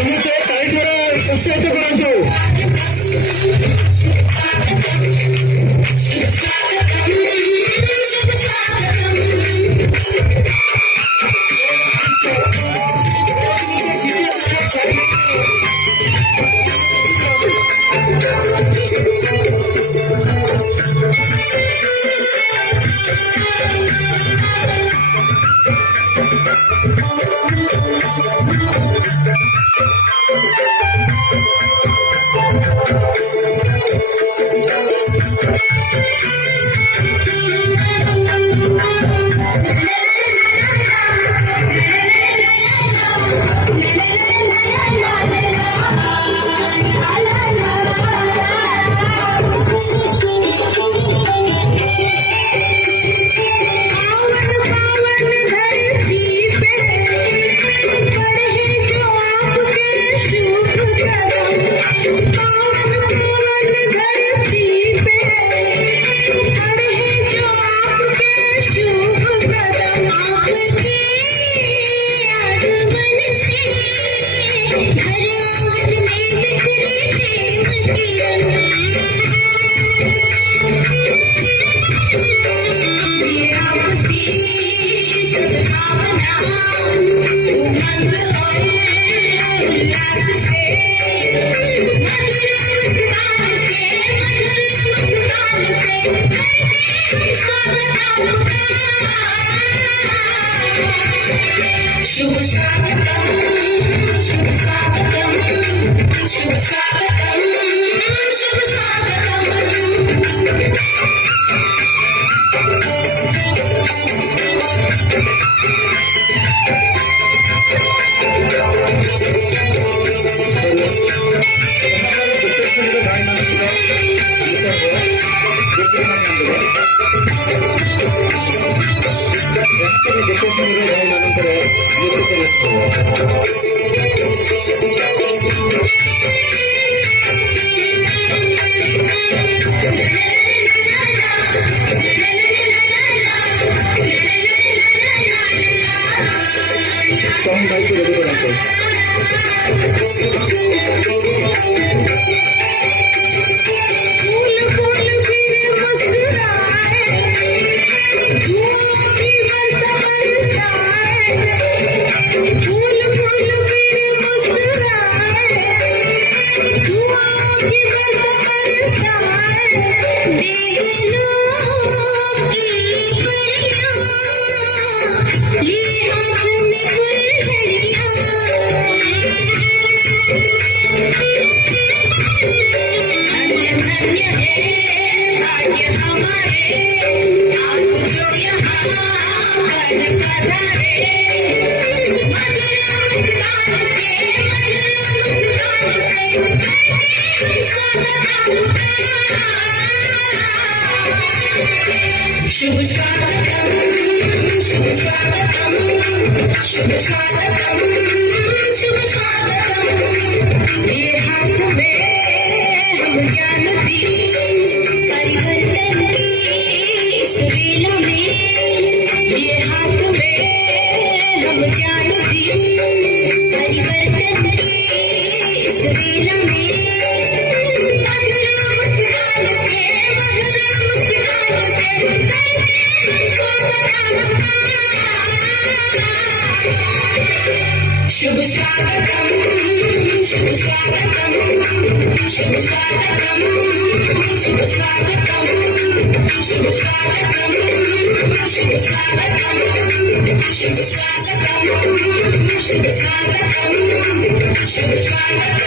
समोरचे काही थोडं उत्साहाचं करायचो. शुभ स्वागतम शुभ स्वागतम शुभ स्वागतम शुभ स्वागतम. शुभ स्वागतम शुभ स्वागतम शुभ स्वागतम शुभ स्वागतम. ये हाथ में हम ज्ञान दी परिवर्तन की इस वेला में. ये हाथ में हम ज्ञान दी परिवर्तन की इस वेला में. शुभ स्वागतम शुभ स्वागतम शुभ स्वागतम शुभ स्वागतम शुभ स्वागतम शुभ स्वागतम शुभ स्वागतम शुभ स्वागतम शुभ स्वागतम.